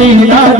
श्री मेला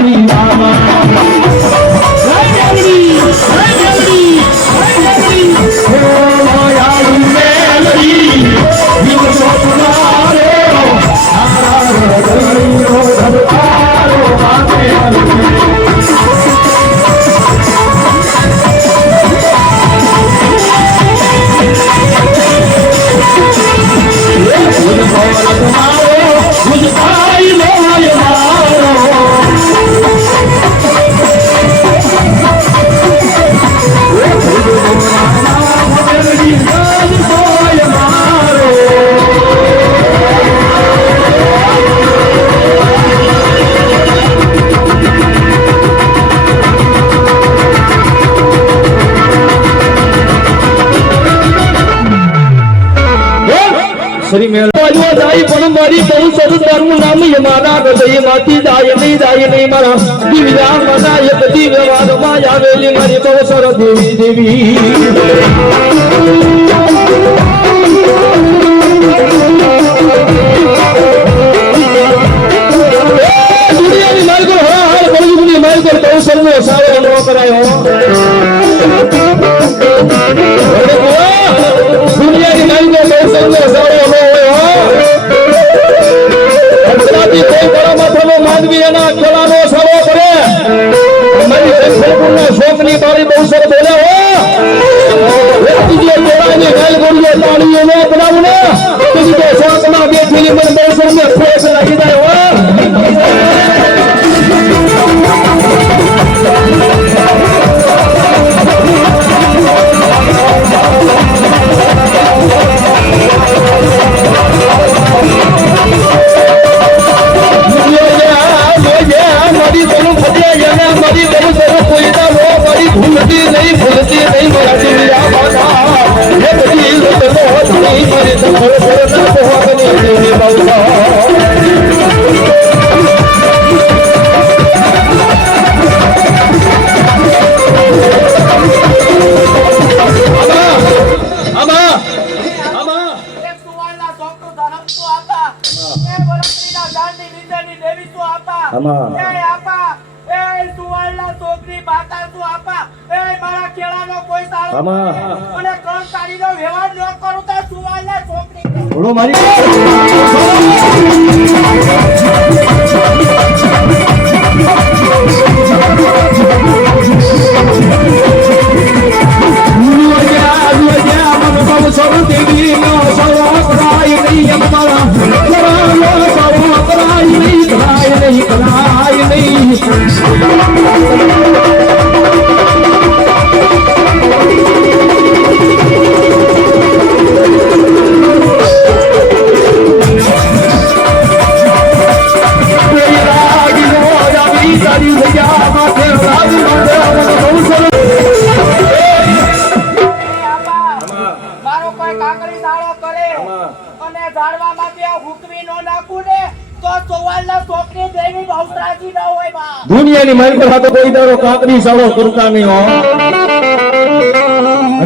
जाई पण मारी बहु सद धर्म नाम यमाना हृदय माती जाय नहीं मारा दिव्या मना एक दिव्य वाद माया वेली मारी बहु सर देवी देवी दुनिया की माल को हाल बड़ी दुनिया माल को बहु सर में सारे अनुभव करायो दुनिया की माल को बहु सर में सारे કોઈ બડા માથાનો માંડવી એના ખેલાનો સારો કરે અમારી સંપૂર્ણ શોકની બારી બહુ સર બોલ્યા હો વ્યક્તિ જે કેળાની ગાલ ગોળીઓ તાળીઓ નો બનાવું ને બીજી તો શોકમાં બેઠેલી મને બહુ સર ને ફેસ લાગી જાય હો दुनिया की माइल पर तो कोई दारो काकरी साड़ो करता नहीं हो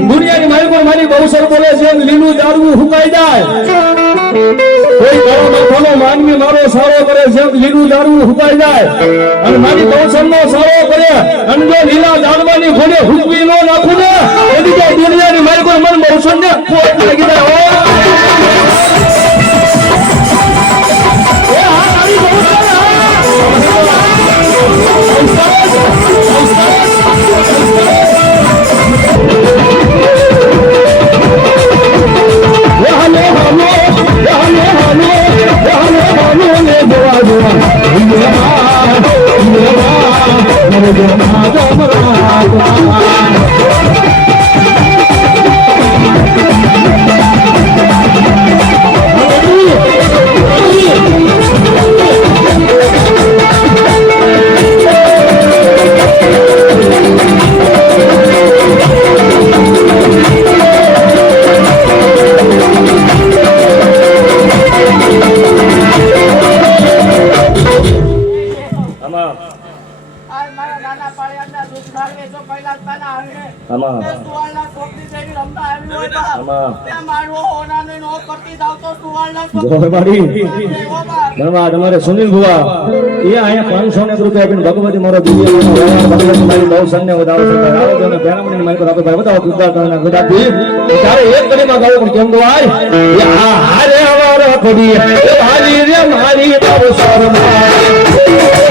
दुनिया की माइल पर मारी बहु सर बोले से लीलू दारू हुकाई जाए कोई करो माथानो मानवी मारो सारो करे से लीलू दारू हुकाई जाए અને મારી बहु सर નો સારો કરે અને જો લીલા દાડવાની ઘોડે હુકવી નો નાખું ને એની કે दुनिया की माइल पर મન बहु सर ને કોટ લાગી જાય હો તમારે સુનિલ ભુવા એ અહીંયા 500 રૂપિયા આપીને ભગવતી મારો દિવ્ય ભગવતી મારી બહુ સન્ને વધાવો છે આવો તો બેરામણી મારી પર આપણે ભાઈ બતાવો કૃપા કરવાના ગુજરાતી ત્યારે એક કડીમાં ગાવું પણ કેમ ગવાય એ હારે અમારો ખોડી એ હારી રે મારી બહુ શરમા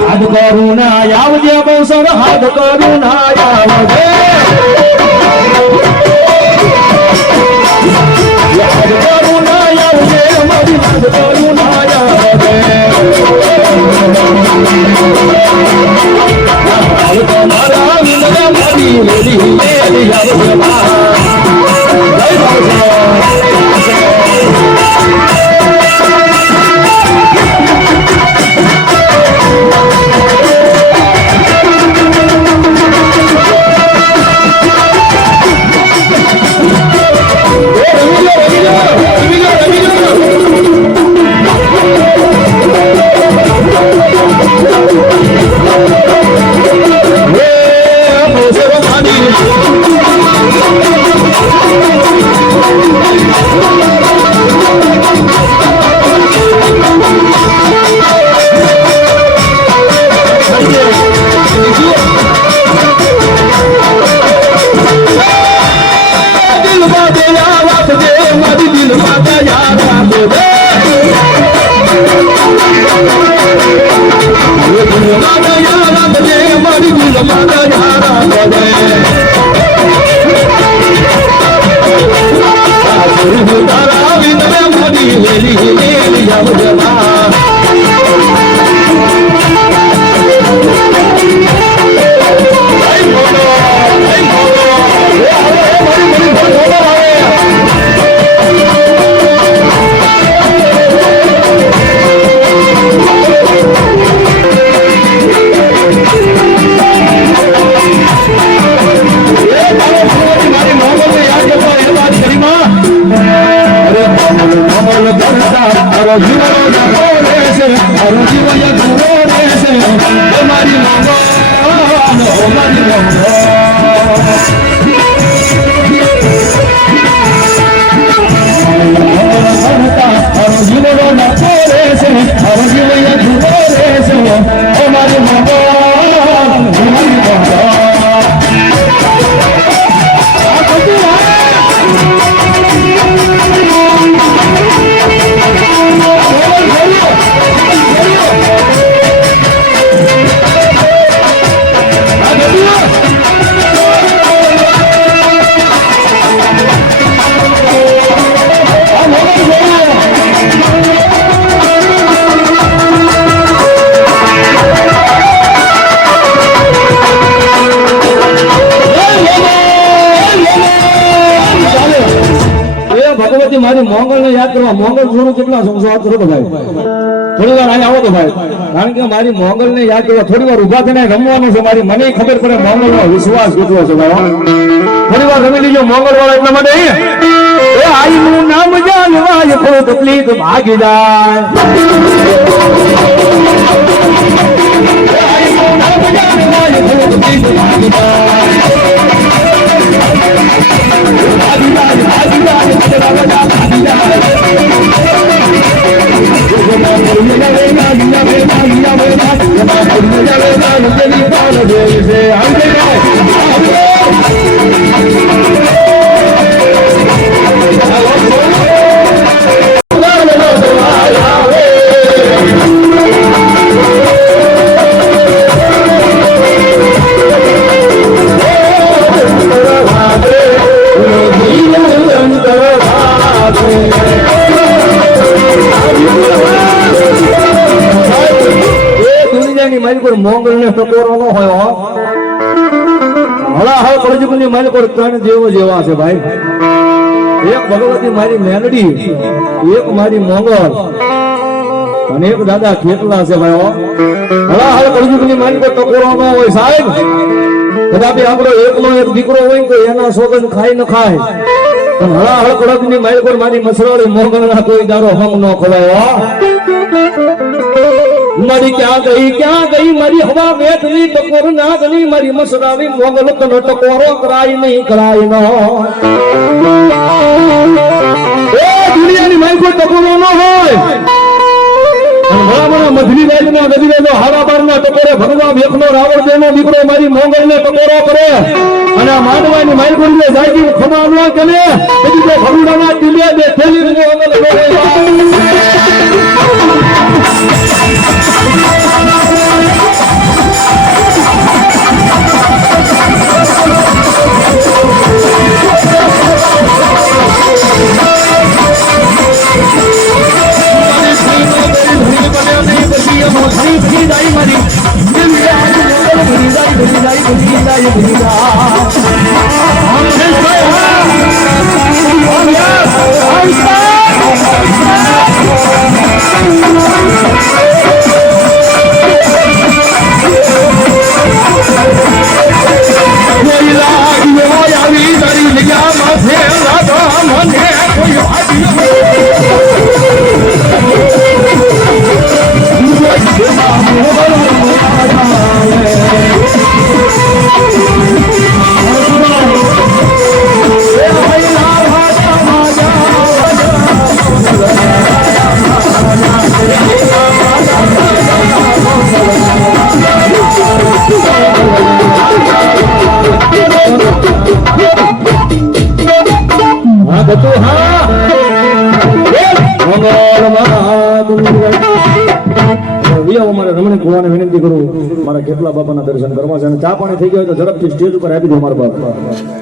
હાથ કરુણા આવજે બહુ સર હાથ કરુણા આવજે હાથ કરુણા આવજે મારી હાથ કરુણા આવજે હાલ તમારા વિના મારી મેરી મેરી આવજે ભગવતી મારી મોંગલ ને યાદ કરવા મોંગલ જોડું કેટલા સંસાર કરો તો ભાઈ થોડી વાર અહીં આવો તો ભાઈ કારણ કે મારી મોંગલ ને યાદ કરવા થોડી વાર ઉભા થઈને રમવાનું છે મારી મને ખબર પડે મોંગલ નો વિશ્વાસ કેટલો છે ભાઈ થોડી વાર રમી લીજો મોંગલ વાળા એટલા માટે એ આઈનું નામ જાણવાય કોઈ તકલીફ ભાગી જાય આઈનું નામ જાણવાય કોઈ તકલીફ ભાગી મોંગલ ને ટકોરો નો હોય હળા હળ કળજુગ ની માલિક ત્રણ જેવો જેવા છે ભાઈ એક ભગવતી મારી મેલડી એક મારી મોંગલ અને એક દાદા ખેતલા છે ભાઈ હળા હળ કળજુગ ની માલિક ટકોરો નો હોય સાહેબ કદાપી આપણો એકનો એક દીકરો હોય તો એના સોગન ખાય ન ખાય પણ હળા હળ કળજુગ ની માલિક મારી મસરાળી મોંગલ ના કોઈ દારો હમ ન ખવાય મારી ક્યાં ગઈ મારી હવા બેઠની ટકોર ના ગઈ મારી મસરાવી મોગલ તનો ટકોરો કરાય નહીં કરાય નો એ દુનિયાની માઈ કોઈ ટકોરો ન હોય ભલામણા મધલી રાજના ગદીનો હારા બારના ટકોરે ભગવાન વેખનો રાવણ જેનો દીકરો મારી મોગલ ને ટકોરો કરે અને આ માંડવાની માઈ કોઈ જાયજી ખમા ન કરે પછી તો ભગવાનના દિલે દે થેલી ને મોગલ વિનંતી કરું મારા કેટલા બાપાના દર્શન કરવા છે અને ચા પાણી થઈ ગયો તો ઝડપથી સ્ટેજ ઉપર આપી દો મારા બાપા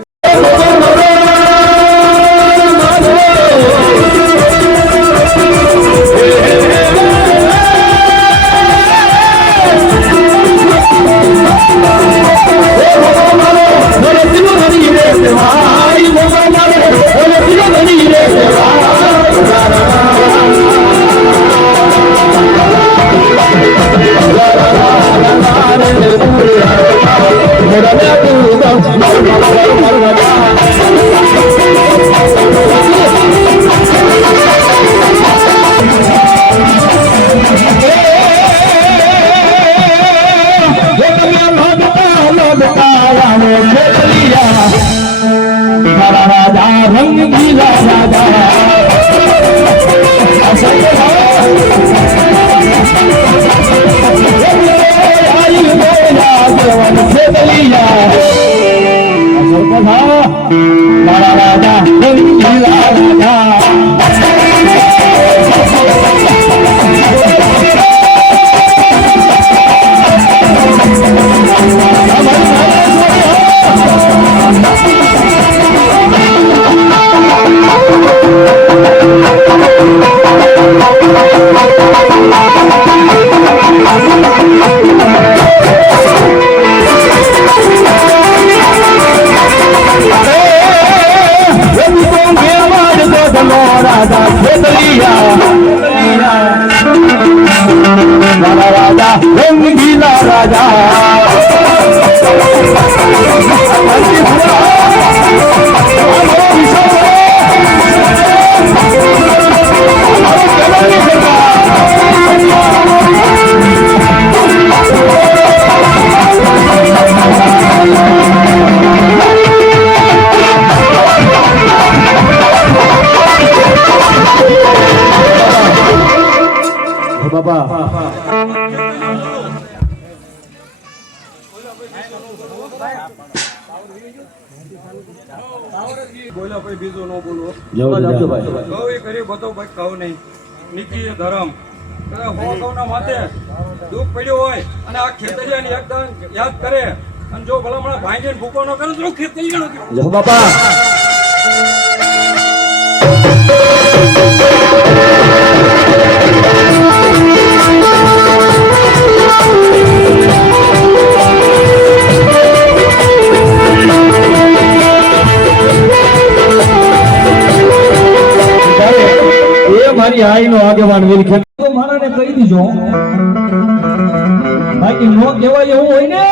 બોલ્યા પછી બીજું ન બોલો જવાબ આપજો ભાઈ. કહું એ કરી બધો ભાઈ કહું નહીં નીતિ એ ધર્મ હોના માથે દુઃખ પડ્યું હોય અને આ ખેતરિયાની એકદમ યાદ કરે અને જો ભલામણા ભાંગીને ભૂકો ન કરે તો ખેતરિયાનો જય બાપા. એ મારી આઈ નો આગેવાન વીર ખેડૂત તો મારાને કહી દીજો, બાકી નો કહેવાય એવું હોય ને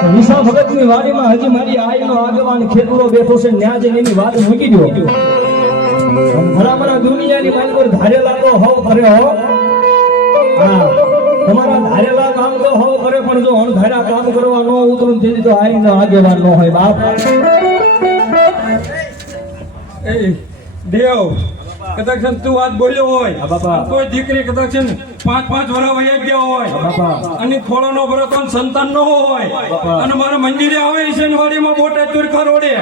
તો વિશા ભગતની વાડીમાં હજી મારી આઈ નો આગેવાન ખેડૂતો બેઠો છે, ન્યા જઈને એની વાત મૂકી દો. બરાબર દુનિયાની મારી પર ધારેલા તો હોવ કરે હો, હા તમારા ધારેલા કામ તો હોવ કરે, પણ જો અણધાર્યા કામ કરવા ન ઉતરું તેથી તો આઈ નો આગેવાન ન હોય બાપ. એ દેવ કદાચ તું આજ બોલ્યો હોય બાપા. કોઈ દીકરી કદાચ 5-5 વર્ષ વહી ગયા હોય બાપા. અને ખોળાનો ભરત હોય, સંતાન ન હોય બાપા. અને મારા મંદિરે આવે છે ને વાડીમાં બોટે તુરખા રોડે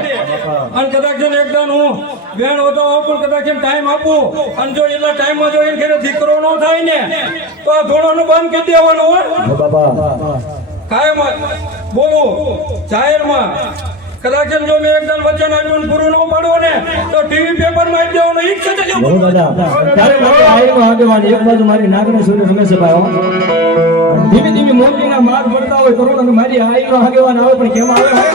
અને કદાચ એકદમ હું વેણ હોતો હોઉં પણ કદાચ ટાઈમ આપું અને જો એટલા ટાઈમમાં જો એને ઘરે દીકરો ન થાય ને તો આ ધોળાનું બંધ કરી દેવાનું હોય કાયમ બોલો જાહેરમાં. કદાચ જો મેં એકદમ વચન આપ્યું પૂરું ન પાડવું ને તો ટીવી પેપર માં આપી દેવાનું ઈ જ છે. ત્યારે મારી આઈ નો આગેવાન એક બાજુ મારી નાગની સૂર્ય રમેશ ભાઈ ધીમે ધીમે મોરબીના માર્ગ પડતા હોય કરોડ અને મારી આઈ નો આગેવાન આવે પણ કેમ આવે હોય?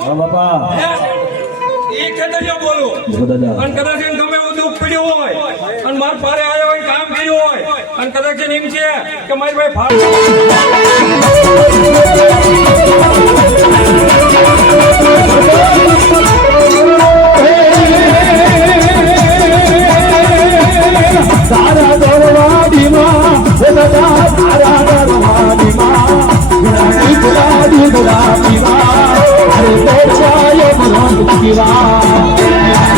હા બાપા હે? ઈ ખેતરિયો બોલું. જો દાદા અને કદાચ એને ગમે એવું દુઃખ પડ્યું હોય અને માર પારે આવ્યો હોય કામ કર્યું હોય અને કદાચ એને એમ છે કે મારી ભાઈ તારા દરવાડીમાં દાદા તારા દરવાડીમાં ગુલાબી ગુલાબીમાં અરે તોરવાયો મનોજ દીવા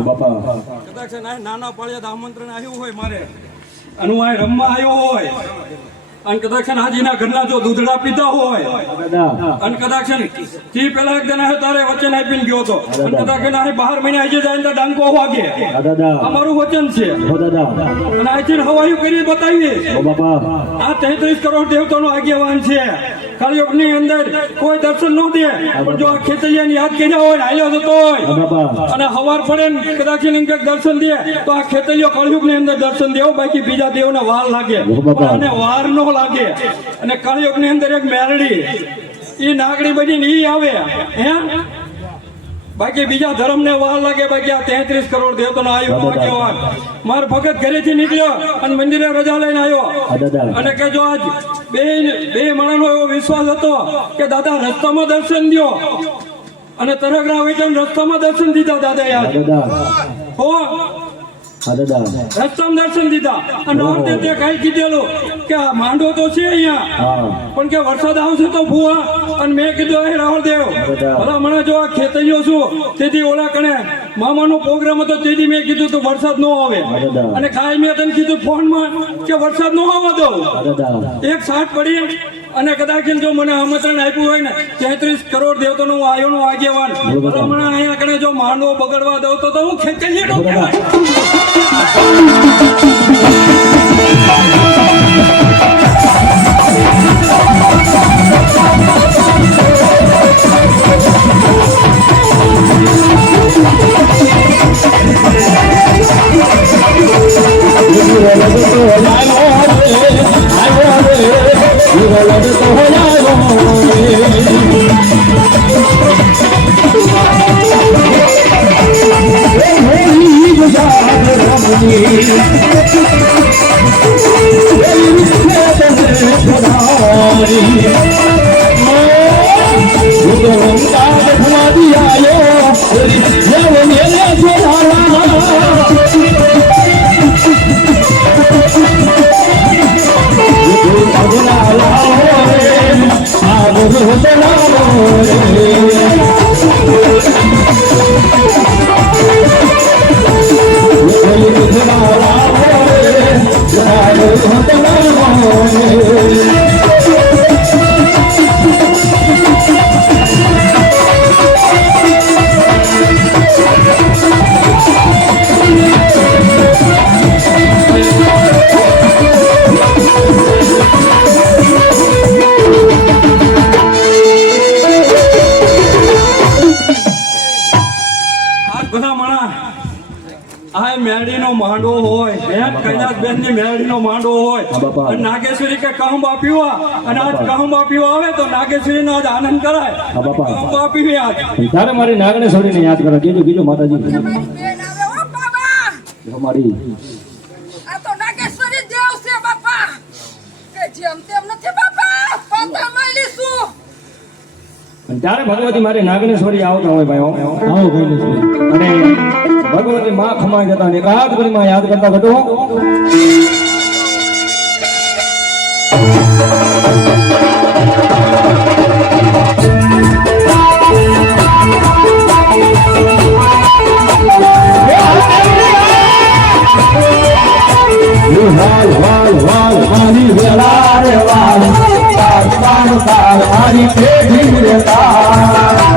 કદાચ નાના પાળિયા આમંત્રણ આવ્યું હોય મારે અને હું આ રમવા આવ્યો હોય અને કદાચ હાજીના ઘરના જો દૂધડા પીતા હોય અને કદાચ તી પેલા એક દન તારે વચન આપીને ગયો હતો અને કદાચ બાર મહિને આજે જાય તો ડાંકો વાગે અમારું વચન છે અને આજથી હવાયું કરી બતાવીએ આ 33 કરોડ દેવતાનો આગેવાન છે કળિયુગની અંદર કોઈ દર્શન ન દે પણ જો આ ખેતરિયાને યાદ કર્યા હોય ને હાલ્યો જતો હોય અને હવાર પડે ને કદાચ દર્શન દે તો આ ખેતરિયો કળિયુગની અંદર દર્શન દેવો બાકી બીજા દેવને વાર લાગે અને વાર નો લાગે અને કળિયુગની અંદર એક મેરડી ઈ નાગડી બની ઈ આવે હે બાકી બીજા ધર્મ ને વાર લાગે બાકી આ 33 કરોડ દેવતાનો આગેવાન માર ભગત ઘરેથી નીકળ્યો અને મંદિરે રજા લઈને આવ્યો અને કે જો આજ બે માણસનો એવો વિશ્વાસ હતો કે દાદા રસ્તામાં દર્શન દ્યો અને તરગરા વેચન રસ્તામાં દર્શન દીધા દાદા યાર હો રસ્તામાં દર્શન દીધા અને અંતે તે કઈ કીધેલું કે માંડવો તો છે અહીંયા પણ કે વરસાદ આવશે તો ભૂવા અને મેં કીધું એ રાહુલ દેવ ભલા મને જો આ ખેતરીઓ છું તેથી ઓલા કણે મામાનો પ્રોગ્રામ હતો તેથી મેં કીધું તો વરસાદ ન આવે અને કાંઈ મેં તને કીધું ફોનમાં કે વરસાદ ન આવવા દો એક સાટ પડી અને કદાચ જો મને આમંત્રણ આપ્યું હોય ને 33 કરોડ દેવતાનો હું આયોનો આગેવાન હમણાં અહીંયા કણે જો માંડવો બગડવા દઉં તો હું ખેતરીઓ નો કહેવાય Hey, કૈલાસબેન ની મેળડીનો માંડવો હોય બાપા. અને નાગેશ્વરી કે કહુંબા પીવા અને આજ કહુંબા પીવા આવે તો નાગેશ્વરી નો આજ આનંદ કરાય બાપા. કહુંબા પીવી આજ તારે મારી નાગણેશ્વરીને યાદ કરો કીધું કીધું માતાજી મારી બેન આવે ઓ બાબા અમારી આ તો નાગેશ્વરી દેવ છે બાપા કે જેમ તેમ નથી બાપા પાંદા માયલી છું અને ત્યારે ભગવતી મારી નાગણેશ્વરી આવતા હોય ભાઈ આવો કૈલાસભાઈ. અને ભગવતી માં ખમા જતા ને એકાદ ઘડીમાં યાદ કરતા ઘટો વાલ વાલ વાલ મારી વેલા રે વાલ તાર તાર તાર મારી પેઢી રે તાર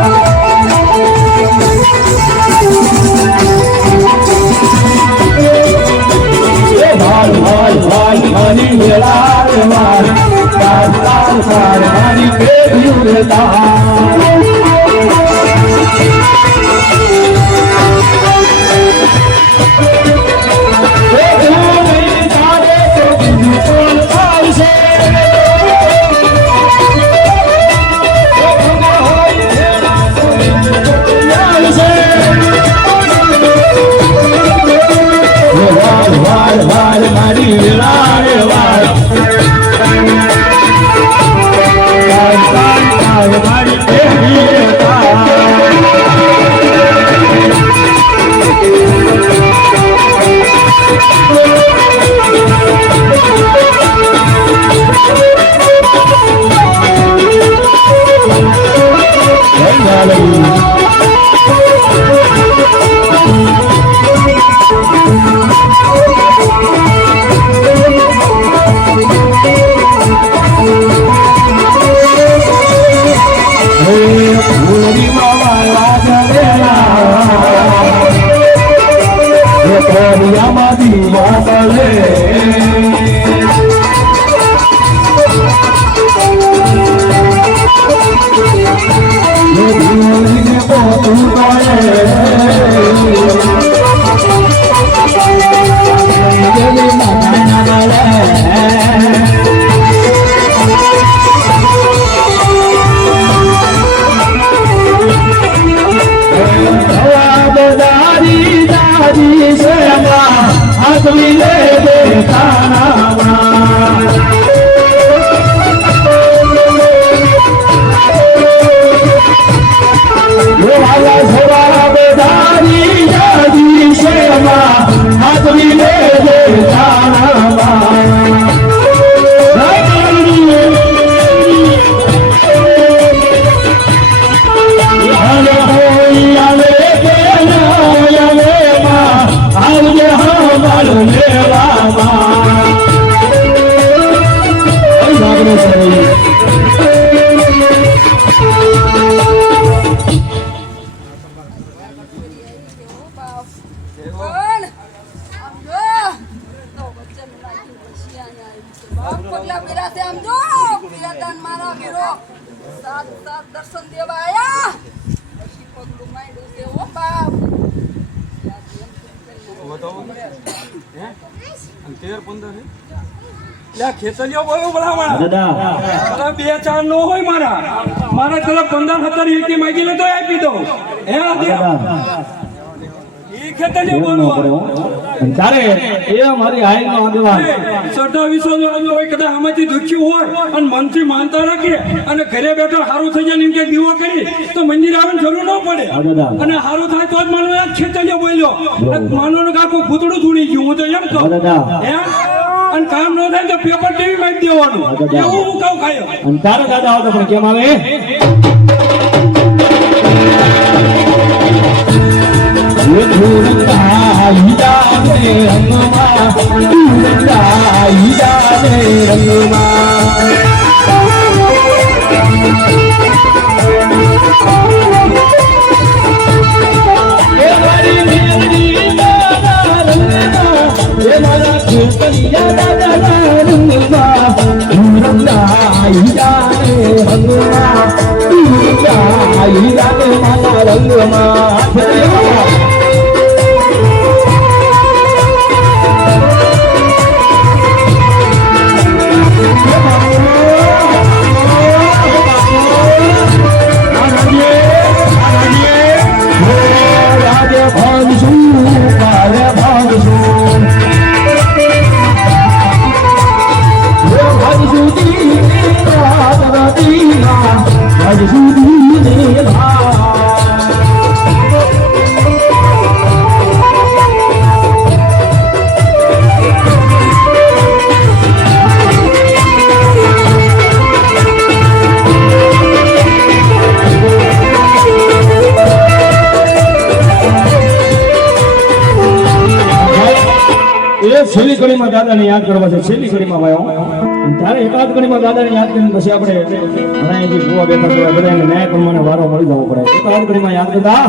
વાલ વાલ વાલ મારી વેલા રે વાલ તાર તાર તાર મારી પેઢી રે તાર મારી વેલા રે વાલ મારી પેઢી રે પણ આમ જો તો વચન લાગ્યું પછી અહીંયા આવી છે બાપ પગલા મેરા છે આમ જો પ્રિયદાન મારા વીરો સાત સાત દર્શન દેવા આયા પછી પગલું માંડ્યું છે ઓ બાપ ખેતરીઓ બોલો ભલામણ દાદા બે ચાર નો હોય મારા તરફ 15-17 એકી માગી લે તો આપી દઉં હે ઈ ખેતરીઓ બોલવું તારે એ મારી હાઈ નો આગેવાન શ્રદ્ધા વિશ્વાસ હોય કદાચ આમાંથી દુખ્યું હોય અને મનથી માનતા રાખીએ અને ઘરે બેઠા સારું થઈ જાય ને એમ કે દીવો કરી તો મંદિર આવે જરૂર ન પડે અને સારું થાય તો જ માનો ખેતરીઓ બોલ્યો માનો કે આખું ભૂતડું ધૂણી ગયું હું તો એમ કહું હે અને કામ ન થાય તો પેપર ટીવી મારી દેવાનું એવું હું કહું ખાયો અને તારે દાદા આવતો પણ કેમ આવે રંગમાં છેલ્લી કડીમાં દાદાને યાદ કરવા છે, છેલ્લી કડીમાં ભાઈ અને ત્યારે એકાદ કડીમાં દાદાને યાદ કરીને પછી આપણે ઘણા જે જોવા બેઠા છે બધાને ન્યાય પ્રમાણે વારો મળી જવો પડે. એકાદ કડીમાં યાદ કરતા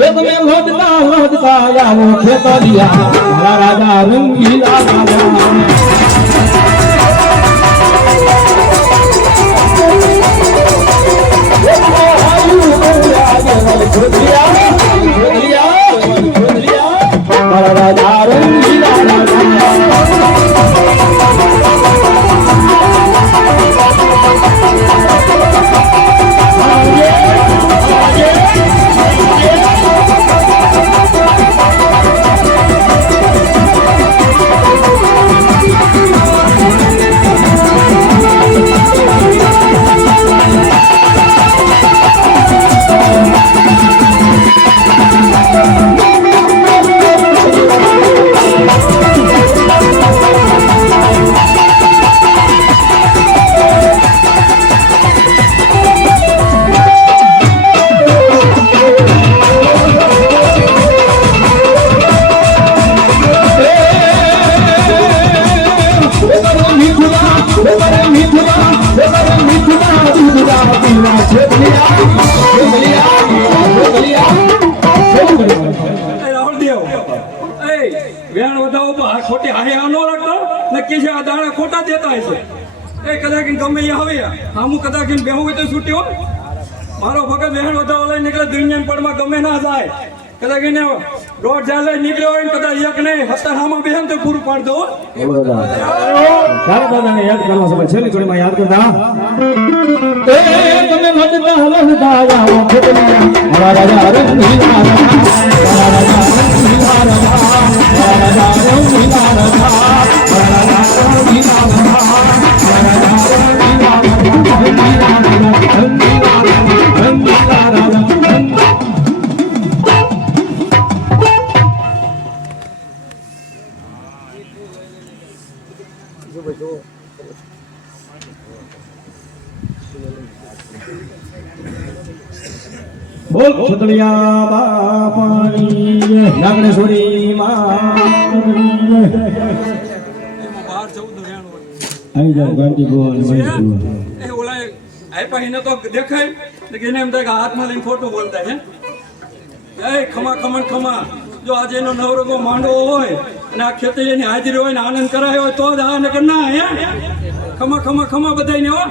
એ તમે લડતા લડતા આવો ખેતરિયા મારા રાજા રંગીલા રાજા વેણ વધાવો ખોટી હાય ન રાખતો નક્કી છે આ દાણા ખોટા દેતા હશે. એ કદાચ ગમે એ આવે આમું કદાચ બેહું હોય તો છૂટ્યો મારો ભગત વેણ વધાવો લઈને નીકળે દુનિયા પડમાં ગમે ના જાય કદાચ એને રોડ ચાલે નીકળ્યો હોય ને કદાચ એક નહીં હસ્તામાં બેહન તો પૂરું પાડ દો. દાદાને યાદ કરવા છે છેલ્લી કડીમાં યાદ કરતા એ તમે લડતા લડતા આવો ખેતરિયા મારા રાજા રંગીલા બોલ છતડિયા બાપાની નાગણેશ્વરી માતની બહાર જવું તો વેણ હોય આવી જાવ ગાંધી બોલ મહેશ બોલ એ ઓલા આપ્યા એને તો દેખાય કે એને એમ થાય કે હાથમાં લઈને ખોટું બોલતા છે. એ ખમા ખમણ ખમા જો આજે એનો નવરંગો માંડવો હોય અને આ ખેતરીની હાજરી હોય ને આનંદ કરાયો હોય તો જ આ નકર ના હે ખમા ખમા ખમા બધાને હો